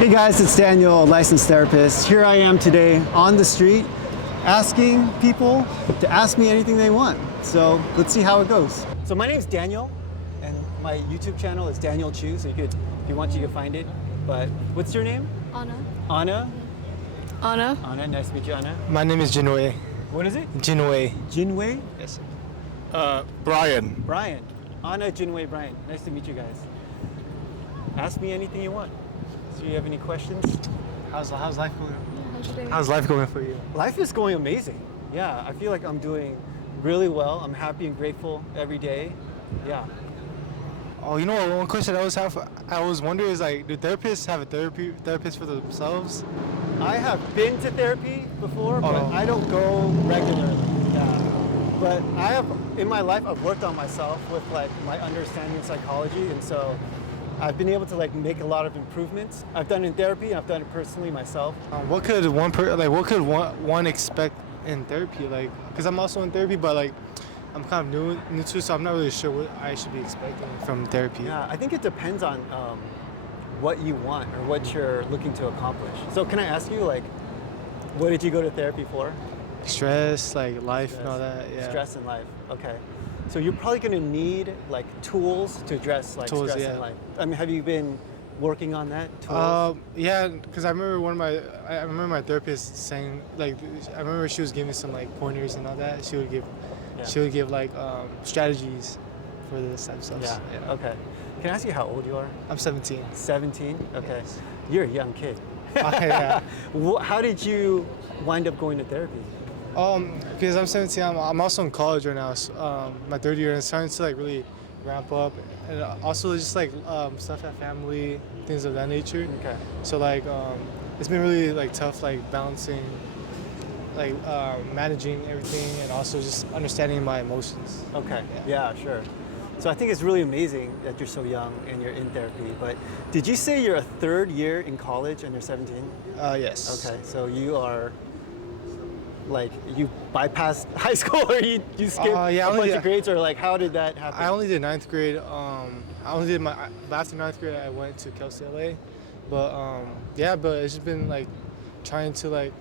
Hey guys, it's Daniel, a licensed therapist. Here I am today on the street asking people to ask me anything they want. So let's see how it goes. So my name's Daniel and my YouTube channel is Daniel Chu, so if you want, you can find it. But what's your name? Anna. Anna? Anna. Anna, nice to meet you, Anna. My name is Jinwei. What is it? Jinwei. Jinwei? Yes. Brian. Brian. Anna, Jinwei, Brian. Nice to meet you guys. Ask me anything you want. So you have any questions? How's life going? How's your day? How's life going for you? Life is going amazing. Yeah, I feel like I'm doing really well. I'm happy and grateful every day. Yeah. Oh, you know what? One question I always wonder is like, do therapists have a therapist for themselves? I have been to therapy before, but Oh. I don't go regularly. Yeah. But I have, in my life, I've worked on myself with like my understanding of psychology, and so I've been able to like make a lot of improvements. I've done it in therapy, and I've done it personally myself. What could one expect in therapy? Like, because I'm also in therapy, but like, I'm kind of new to it, so I'm not really sure what I should be expecting from therapy. Yeah, I think it depends on what you want or what you're looking to accomplish. So can I ask you, like, what did you go to therapy for? Stress, like life and all that. Yeah. Stress in life. Okay. So you're probably going to need like tools to address like Tools, stress yeah. in life. I mean, have you been working on that? Tools? Yeah, because I remember I remember my therapist saying like, I remember she was giving me some like pointers and all that. She would give like strategies for this type of stuff. Yeah. Okay. Can I ask you how old you are? I'm 17. 17? Okay. Yes. You're a young kid. Yeah. How did you wind up going to therapy? Because I'm 17, I'm also in college right now. So, my third year, and it's starting to like really ramp up, and also just like stuff at family, things of that nature. Okay. So like it's been really like tough, like balancing, like managing everything, and also just understanding my emotions. Okay. Yeah, sure. So I think it's really amazing that you're so young and you're in therapy. But did you say you're a third year in college and you're 17? Yes. Okay. So you are like you bypassed high school or you skipped Yeah, a bunch of grades, or like how did that happen? I only did ninth grade. But after ninth grade, I went to Cal State LA. But but it's just been like trying to like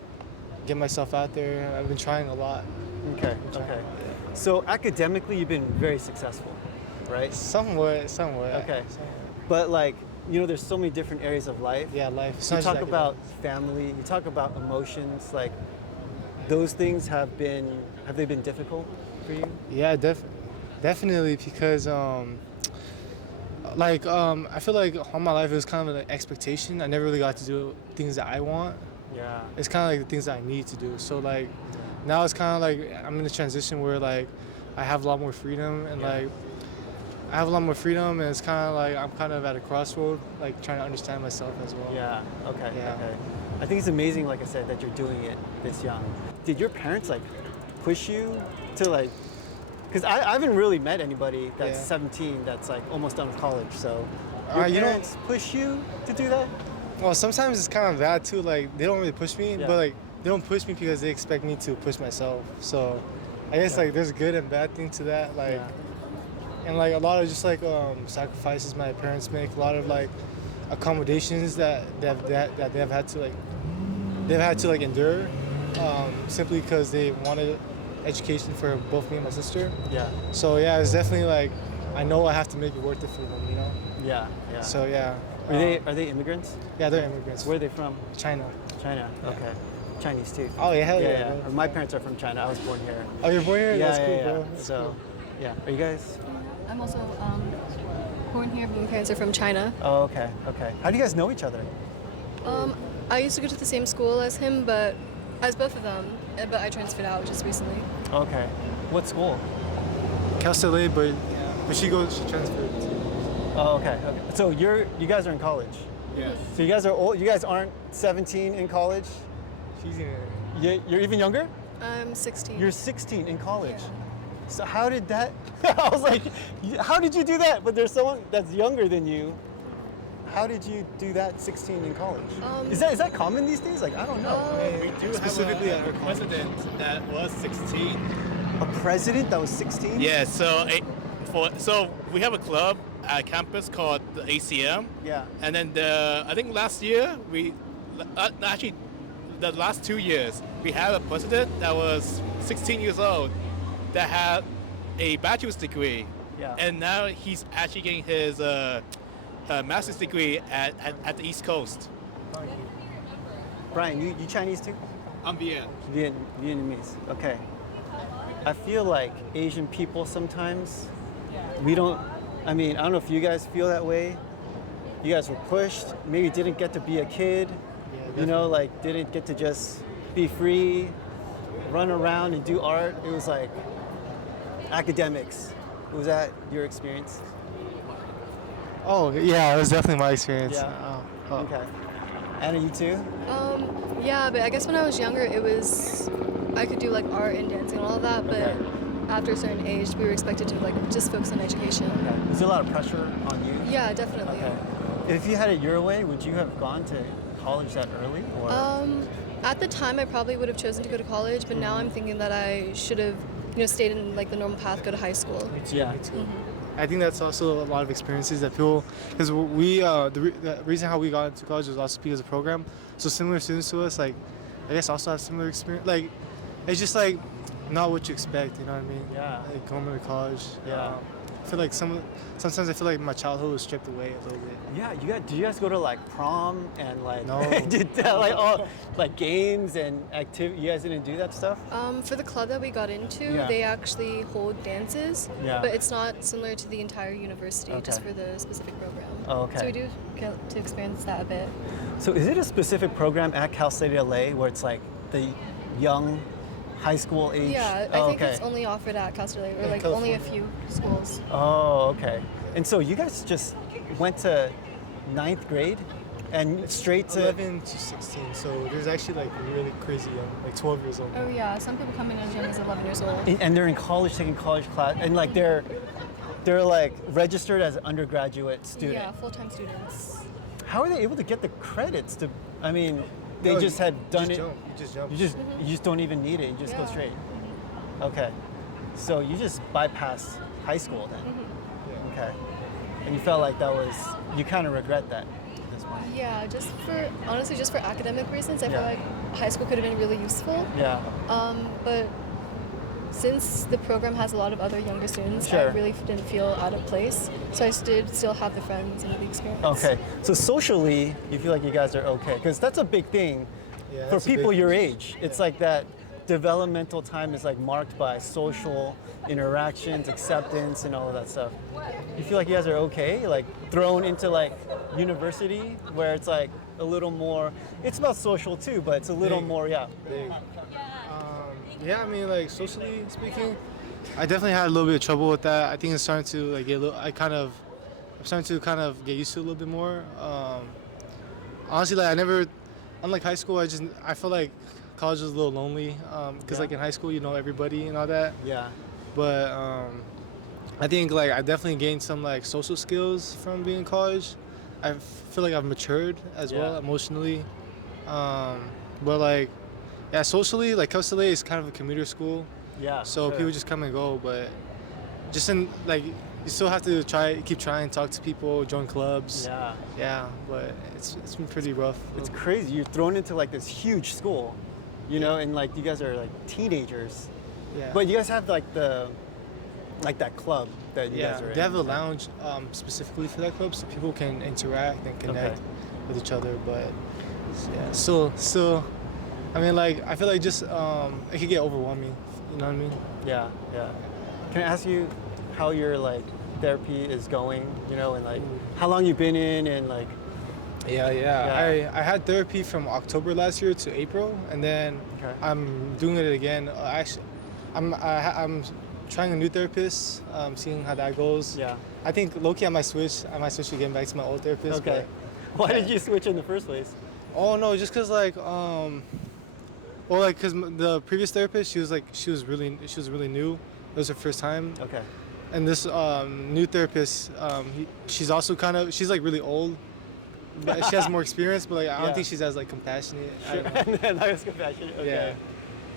get myself out there. I've been trying a lot. Okay. Okay. So academically, you've been very successful, right? Somewhat. Okay. But like, you know, there's so many different areas of life. Yeah, life. It's You not talk just about family. You talk about emotions. Like, those things have they been difficult for you? Yeah, definitely because I feel like all my life it was kind of an expectation. I never really got to do things that I want. Yeah. It's kind of like the things that I need to do. So like now it's kind of like I'm in a transition where like I have a lot more freedom and and it's kind of like I'm kind of at a crossroad, like trying to understand myself as well. Yeah. Okay. Yeah. Okay. I think it's amazing, like I said, that you're doing it this young. Did your parents like push you to like? Because I haven't really met anybody that's Yeah. 17 that's like almost done with college. So You your know- parents push you to do that? Well, sometimes it's kind of that too. Like they don't really push me, Yeah. but like they don't push me because they expect me to push myself. So I guess Yeah. like there's a good and bad thing to that. Like and like a lot of just like sacrifices my parents make. A lot of like accommodations that they've had to like endure simply because they wanted education for both me and my sister. Yeah. So yeah, it's definitely like I know I have to make it worth it for them, you know. Yeah. Yeah. So yeah. Are they immigrants? Yeah, they're immigrants. Where are they from? China. China. Yeah. Okay. Chinese too. Oh yeah, hell yeah. bro. My parents are from China. I was born here. Oh, you're born here? Yeah, That's yeah, cool, yeah. bro. That's So, cool. yeah. Are you guys? I'm also born here, but my parents are from China. Oh, okay. Okay. How do you guys know each other? I used to go to the same school as him, but as both of them, but I transferred out just recently. Okay. What school? Cal State LA, but she transferred to. Oh, okay. Okay. So you guys are in college. Yes. So you guys are old. You guys aren't 17 in college. She's in You're even younger. I'm 16. You're 16 in college. Yeah. So how did that? I was like, how did you do that? But there's someone that's younger than you. How did you do that 16 in college? Is that common these days? Like, I don't know. We do specifically have a president that was 16. A president that was 16? Yeah, so we have a club at a campus called the ACM. Yeah. And then I think last year actually the last 2 years we had a president that was 16 years old that had a bachelor's degree. Yeah. And now he's actually getting his master's degree at the East Coast. Brian, you Chinese too? I'm Viet. Vietnamese. Okay. I feel like Asian people sometimes, we don't, I mean, I don't know if you guys feel that way. You guys were pushed, maybe didn't get to be a kid, you know, like didn't get to just be free, run around and do art. It was like academics. Was that your experience? Oh yeah, it was definitely my experience. Yeah. Oh. Okay. Anna, you too? Yeah, but I guess when I was younger, I could do like art and dancing and all of that, but Okay. after a certain age, we were expected to like just focus on education. Okay. Was there a lot of pressure on you? Yeah, definitely. Okay. If you had it your way, would you have gone to college that early? Or? At the time, I probably would have chosen to go to college, but now I'm thinking that I should have, stayed in like the normal path, go to high school. Yeah. I think that's also a lot of experiences that people, because the reason how we got into college was also because of the program. So similar students to us, like, I guess also have similar experience. Like, it's just like not what you expect. You know what I mean? Yeah. Like going to college. Yeah. I feel like sometimes I feel like my childhood was stripped away a little bit. Yeah, did you guys go to like prom and like No. did that, like all like games and activity? You guys didn't do that stuff? For the club that we got into, Yeah. they actually hold dances, Yeah. but it's not similar to the entire university, just Okay. for the specific program. Oh, okay. So we do get to experience that a bit. So is it a specific program at Cal State LA where it's like the young high school age? Yeah, Oh, I think okay. it's only offered at Cal State, or In like only a California. few schools. Oh, okay. And so you guys just went to 9th grade and straight to 11 to 16. So there's actually like really crazy young, like 12 years old. Oh yeah, some people come in as young as 11 years old. and they're in college taking college class and like they're like registered as an undergraduate student. Yeah, full-time students. How are they able to get the credits to? I mean, they No, just you had done just it. jump. You just jump. You just don't even need it. You just go Yeah. straight. Okay, so you just bypassed high school then. Okay, and you felt like that was you kind of regret that at this point. Yeah, honestly, just for academic reasons, I feel Yeah. like high school could have been really useful. Yeah. But since the program has a lot of other younger students, Sure. I really didn't feel out of place. So I did still have the friends and the experience. Okay, so socially, you feel like you guys are okay because that's a big thing Yeah, for that's a people big your thing. age. It's like that developmental time is like marked by social interactions, acceptance, and all of that stuff. You feel like you guys are okay, like thrown into like university where it's like a little more. It's about social too, but it's a little Big. more, yeah. Big. Yeah, I mean, like socially speaking, I definitely had a little bit of trouble with that. I think it's starting to like get a little. I'm starting to kind of get used to it a little bit more. Honestly, like unlike high school, I feel like college was a little lonely because Yeah. like in high school you know everybody and all that. Yeah. But I think like I definitely gained some like social skills from being in college. I feel like I've matured as well Yeah. emotionally. But like, yeah, socially, like Cal State is kind of a commuter school, Yeah. so sure. people just come and go. But just in like, you still have to keep trying, talk to people, join clubs. Yeah. Yeah, but it's been pretty rough. It's crazy. You're thrown into like this huge school, you know, and like you guys are like teenagers. Yeah. But you guys have like that club that you yeah, guys are in. they have a lounge specifically for that club, so people can interact and connect Okay. with each other. But yeah, still, I mean, like I feel like just it could get overwhelming. You know what I mean? Yeah, yeah. Can I ask you how your like therapy is going? You know, and like how long you've been in, and like Yeah. I had therapy from October last year to April, and then Okay. I'm doing it again. Actually, I'm trying a new therapist, seeing how that goes. Yeah. I think low-key I might switch again back to my old therapist. Okay. Why did you switch in the first place? Oh no, just cause like cause the previous therapist she was really new. It was her first time, Okay. and this new therapist she's also she's like really old, but she has more experience. But like I Yeah. don't think she's as like compassionate. I Sure. don't know. And then I was compassionate. Okay.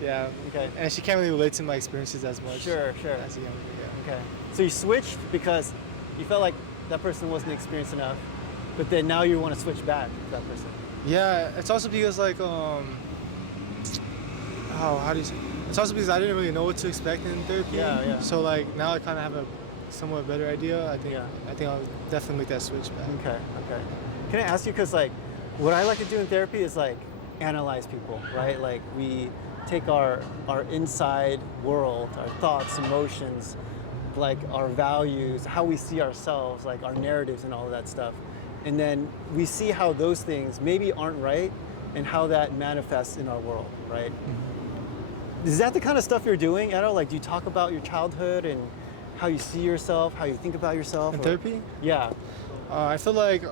Yeah. Okay. And she can't really relate to my experiences as much. Sure, sure. As a younger, yeah. Okay. So you switched because you felt like that person wasn't experienced enough, but then now you want to switch back to that person? Yeah, it's also because like how do you say? It's also because I didn't really know what to expect in therapy. Yeah. So like now I kind of have a somewhat better idea. Yeah. I think I'll definitely make that switch back. Okay. Can I ask you, because like what I like to do in therapy is like analyze people, right? Like we take our inside world, our thoughts, emotions, like our values, how we see ourselves, like our narratives and all of that stuff. And then we see how those things maybe aren't right and how that manifests in our world, right? Mm-hmm. Is that the kind of stuff you're doing, Edo? Like, do you talk about your childhood and how you see yourself, how you think about yourself? In or- therapy? Yeah. I feel like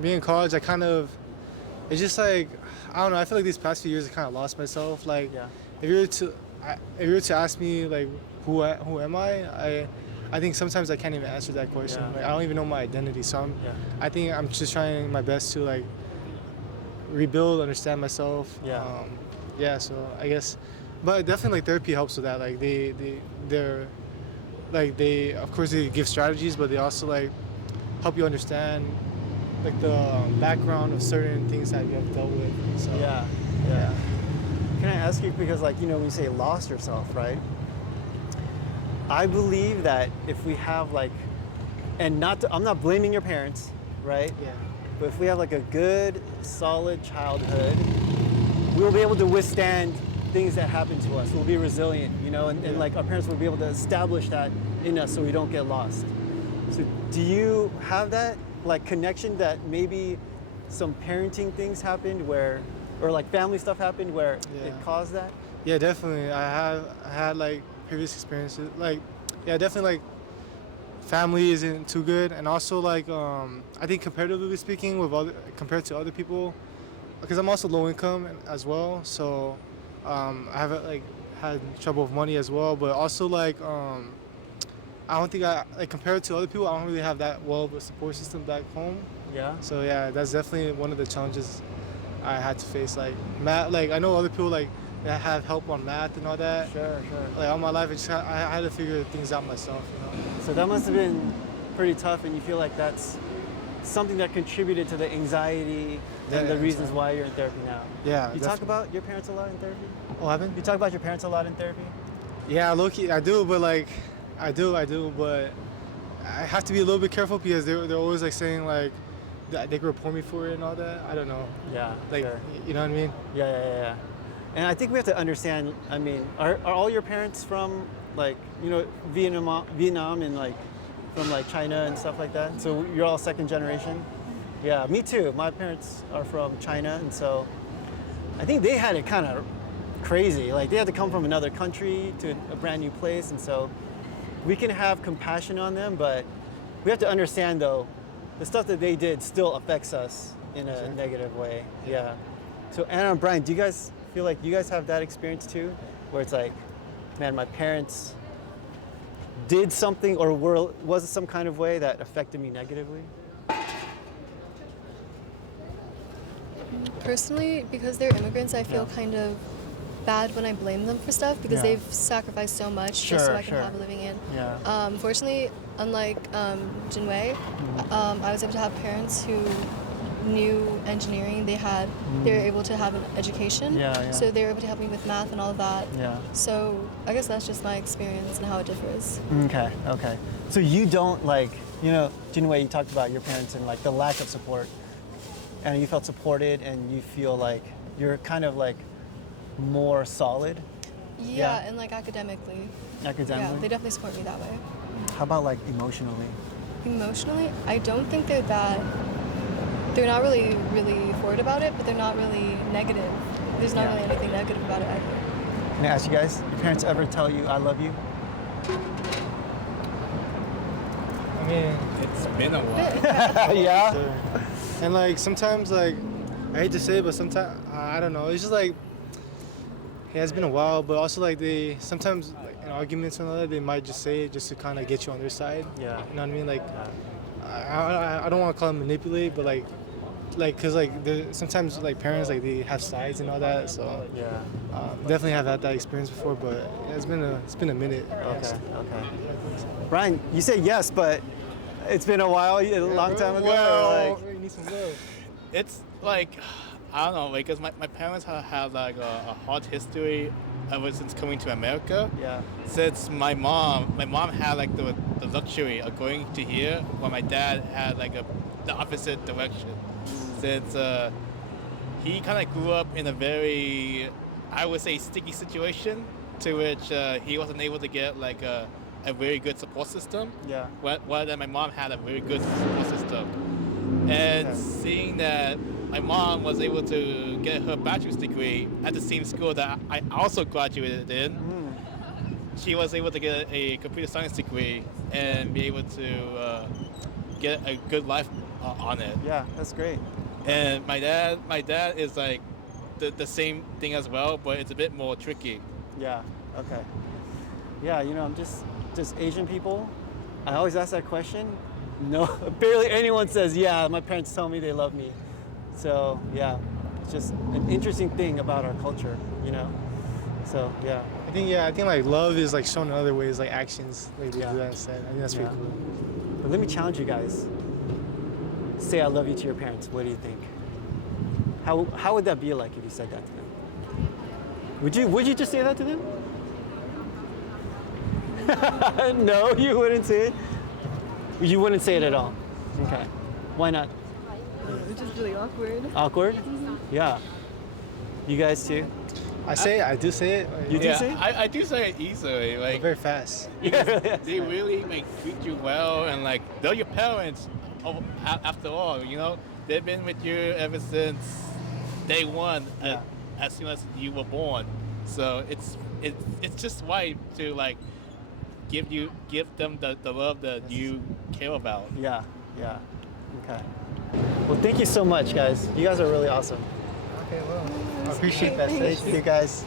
being in college, it's just like, I don't know, I feel like these past few years I kind of lost myself. Like, Yeah. if you were to ask me, like, who am I think sometimes I can't even answer that question. Yeah. Like, I don't even know my identity. So Yeah. I think I'm just trying my best to, like, rebuild, understand myself. Yeah. So I guess, but definitely like, therapy helps with that. Like, they're, like, they, of course, they give strategies, but they also, like, help you understand like the background of certain things that you have dealt with. So Yeah. Can I ask you, because like, when you say lost yourself, right? I believe that if we have like, and I'm not blaming your parents, right? Yeah. But if we have like a good, solid childhood, we'll be able to withstand things that happen to us. We'll be resilient, and like our parents will be able to establish that in us so we don't get lost. So do you have that like connection that maybe some parenting things happened or like family stuff happened where it Yeah. caused that? Yeah, definitely. I had like previous experiences. Like, yeah, definitely like family isn't too good, and also like I think comparatively speaking, compared to other people, because I'm also low income as well. So I haven't like had trouble with money as well, but also like I don't think compared to other people, I don't really have that well of a support system back home. Yeah. So yeah, that's definitely one of the challenges I had to face. Like math, like I know other people like that have help on math and all that. Sure. Like all my life, I had to figure things out myself. So that must have been pretty tough, and you feel like that's something that contributed to the anxiety and Yeah, the reasons why you're in therapy now. Yeah. You talk about your parents a lot in therapy? What happened? You talk about your parents a lot in therapy? Yeah, low-key, I do, but like, I do, but I have to be a little bit careful because they're always like saying like that they could report me for it and all that. I don't know. Yeah. Like, sure. you know what I mean? Yeah. And I think we have to understand, I mean, are all your parents from like, Vietnam and like from like China and stuff like that? So you're all second generation? Yeah, me too. My parents are from China, and so I think they had it kind of crazy. Like they had to come from another country to a brand new place, and so we can have compassion on them, but we have to understand though, the stuff that they did still affects us in a negative way. Yeah. So Anna and Brian, do you guys feel like you guys have that experience too? Where it's like, man, my parents did something or was it some kind of way that affected me negatively? Personally, because they're immigrants, I feel kind of bad when I blame them for stuff because Yeah. they've sacrificed so much just so I can Sure. have a living in. Yeah. Fortunately, unlike Jinwei, I was able to have parents who knew engineering. They were able to have an education. Yeah. So they were able to help me with math and all of that. Yeah. So I guess that's just my experience and how it differs. Okay. So you don't like, Jinwei, you talked about your parents and like the lack of support, and you felt supported and you feel like you're kind of like more solid Yeah, and like academically. academically? Yeah, they definitely support me that way. How about like emotionally? Emotionally, I don't think they're not really forward about it, but they're not really negative. There's not Yeah. really anything negative about it either. Can I ask you guys, your parents ever tell you I love you? I mean, It's been a while. Yeah? sure. And like sometimes like I hate to say it, but sometimes I don't know. It's just like yeah, it's been a while, but also like they sometimes like in arguments and all that they might just say it just to kind of get you on their side. Yeah. You know what I mean? Like I don't want to call them manipulate, but like cause like sometimes like parents like they have sides and all that. So Yeah. definitely have had that experience before, but yeah, it's been a minute. Okay. Brian, you say yes, but It's been a while, a long time ago. or Well, like, you need some love. It's like, I don't know, because my parents have had like a hard history ever since coming to America. yeah, Since my mom had like the luxury of going to here, while my dad had like the opposite direction. Since he kind of grew up in a very, I would say, sticky situation, to which he wasn't able to get like a very good support system. yeah, While then my mom had a very good support system. And Okay. seeing that my mom was able to get her bachelor's degree at the same school that I also graduated in, she was able to get a computer science degree and be able to get a good life on it. yeah. That's great. And my dad is like the same thing as well, but it's a bit more tricky. Yeah. Okay. Yeah. I'm just Asian people. I always ask that question. No, barely anyone says, "Yeah, my parents tell me they love me." So yeah, it's just an interesting thing about our culture. So yeah. I think like love is like shown in other ways, like actions. Like they Yeah. do that instead. I think that's pretty Yeah. cool. But let me challenge you guys. Say "I love you" to your parents. What do you think? How would that be like if you said that to them? Would you just say that to them? No, you wouldn't say it. You wouldn't say it at all. Okay. Why not? It's just really awkward. Awkward? Yeah. You guys too? I do say it. Like, You do Yeah, say it? I do say it easily. Like very fast. they really like treat you well, and like they're your parents. After all, they've been with you ever since day one, Yeah. as soon as you were born. So it's just right to like give them the love that you care about. Yeah. Yeah. Okay. Well, thank you so much, guys. You guys are really awesome. Okay, well, I appreciate that. Thank you, guys.